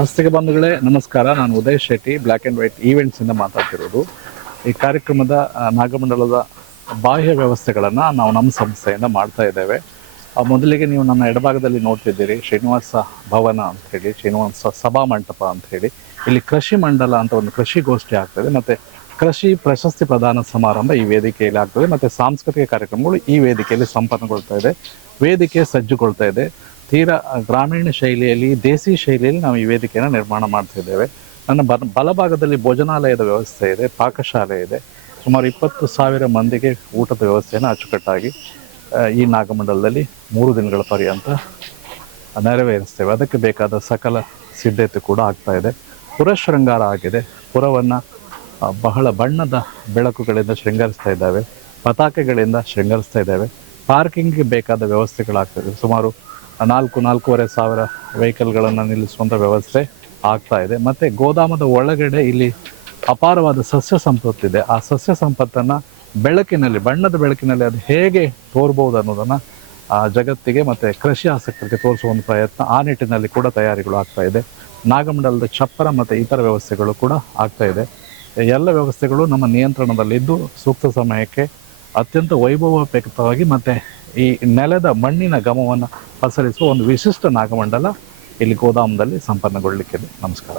ಆಸ್ತಿಕ ಬಂಧುಗಳೇ ನಮಸ್ಕಾರ. ನಾನು Uday Shetty, black and white ಈವೆಂಟ್ಸಿಂದ ಮಾತಾಡ್ತಿರೋದು. ಈ ಕಾರ್ಯಕ್ರಮದ ನಾಗಮಂಡಲದ ಬಾಹ್ಯ ವ್ಯವಸ್ಥೆಗಳನ್ನು ನಾವು ನಮ್ಮ ಸಂಸ್ಥೆಯಿಂದ ಮಾಡ್ತಾ ಇದ್ದೇವೆ. ಮೊದಲಿಗೆ ನೀವು ನನ್ನ ಎಡಭಾಗದಲ್ಲಿ ನೋಡ್ತಿದ್ದೀರಿ ಶ್ರೀನಿವಾಸ ಭವನ ಅಂತ ಹೇಳಿ, ಶ್ರೀನಿವಾಸ ಸಭಾ ಮಂಟಪ ಅಂತ ಹೇಳಿ. ಇಲ್ಲಿ ಕೃಷಿ ಮಂಡಲ ಅಂತ ಒಂದು ಕೃಷಿ ಗೋಷ್ಠಿ ಆಗ್ತದೆ, ಮತ್ತು ಕೃಷಿ ಪ್ರಶಸ್ತಿ ಪ್ರದಾನ ಸಮಾರಂಭ ಈ ವೇದಿಕೆಯಲ್ಲಿ ಆಗ್ತದೆ, ಮತ್ತು ಸಾಂಸ್ಕೃತಿಕ ಕಾರ್ಯಕ್ರಮಗಳು ಈ ವೇದಿಕೆಯಲ್ಲಿ ಸಂಪನ್ನಗೊಳ್ತಾ ಇದೆ. ವೇದಿಕೆ ಸಜ್ಜುಗೊಳ್ತಾ ಇದೆ. ತೀರಾ ಗ್ರಾಮೀಣ ಶೈಲಿಯಲ್ಲಿ, ದೇಸಿ ಶೈಲಿಯಲ್ಲಿ ನಾವು ಈ ವೇದಿಕೆಯನ್ನು ನಿರ್ಮಾಣ ಮಾಡ್ತಿದ್ದೇವೆ. ನನ್ನ ಬಲಭಾಗದಲ್ಲಿ ಭೋಜನಾಲಯದ ವ್ಯವಸ್ಥೆ ಇದೆ, ಪಾಕಶಾಲೆ ಇದೆ. ಸುಮಾರು 20,000 ಮಂದಿಗೆ ಊಟದ ವ್ಯವಸ್ಥೆಯನ್ನು ಅಚ್ಚುಕಟ್ಟಾಗಿ ಈ ನಾಗಮಂಡಲದಲ್ಲಿ 3 ದಿನಗಳ ಪರ್ಯಂತ ನೆರವೇರಿಸ್ತೇವೆ. ಅದಕ್ಕೆ ಬೇಕಾದ ಸಕಲ ಸಿದ್ಧತೆ ಕೂಡ ಆಗ್ತಾ ಇದೆ. ಪುರ ಶೃಂಗಾರ ಆಗಿದೆ. ಪುರವನ್ನು ಬಹಳ ಬಣ್ಣದ ಬೆಳಕುಗಳಿಂದ ಶೃಂಗರಿಸ್ತಾ ಇದ್ದಾವೆ, ಪತಾಕೆಗಳಿಂದ ಶೃಂಗರಿಸ್ತಾ ಇದ್ದಾವೆ. ಪಾರ್ಕಿಂಗ್ಗೆ ಬೇಕಾದ ವ್ಯವಸ್ಥೆಗಳಾಗ್ತದೆ. ಸುಮಾರು 4,500 ವೆಹಿಕಲ್ಗಳನ್ನು ನಿಲ್ಲಿಸುವಂಥ ವ್ಯವಸ್ಥೆ ಆಗ್ತಾ ಇದೆ. ಮತ್ತು ಗೋದಾಮದ ಒಳಗಡೆ ಇಲ್ಲಿ ಅಪಾರವಾದ ಸಸ್ಯ ಸಂಪತ್ತಿದೆ. ಆ ಸಸ್ಯ ಸಂಪತ್ತನ್ನು ಬೆಳಕಿನಲ್ಲಿ, ಬಣ್ಣದ ಬೆಳಕಿನಲ್ಲಿ ಅದು ಹೇಗೆ ತೋರ್ಬೋದು ಅನ್ನೋದನ್ನು ಜಗತ್ತಿಗೆ ಮತ್ತು ಕೃಷಿ ಆಸಕ್ತರಿಗೆ ತೋರಿಸುವ ಒಂದು ಪ್ರಯತ್ನ, ಆ ನಿಟ್ಟಿನಲ್ಲಿ ಕೂಡ ತಯಾರಿಗಳು ಆಗ್ತಾ ಇದೆ. ನಾಗಮಂಡಲದ ಚಪ್ಪರ ಮತ್ತು ಇತರ ವ್ಯವಸ್ಥೆಗಳು ಕೂಡ ಆಗ್ತಾ ಇದೆ. ಎಲ್ಲ ವ್ಯವಸ್ಥೆಗಳು ನಮ್ಮ ನಿಯಂತ್ರಣದಲ್ಲಿದ್ದು ಸೂಕ್ತ ಸಮಯಕ್ಕೆ ಅತ್ಯಂತ ವೈಭವೋಪೇತವಾಗಿ ಮತ್ತು ಈ ನೆಲದ ಮಣ್ಣಿನ ಘಮವನ್ನು ಪಸರಿಸುವ ಒಂದು ವಿಶಿಷ್ಟ ನಾಗಮಂಡಲ ಇಲ್ಲಿ ಗೋದಾಮದಲ್ಲಿ ಸಂಪನ್ನಗೊಳ್ಳಲಿಕ್ಕಿದೆ. ನಮಸ್ಕಾರ.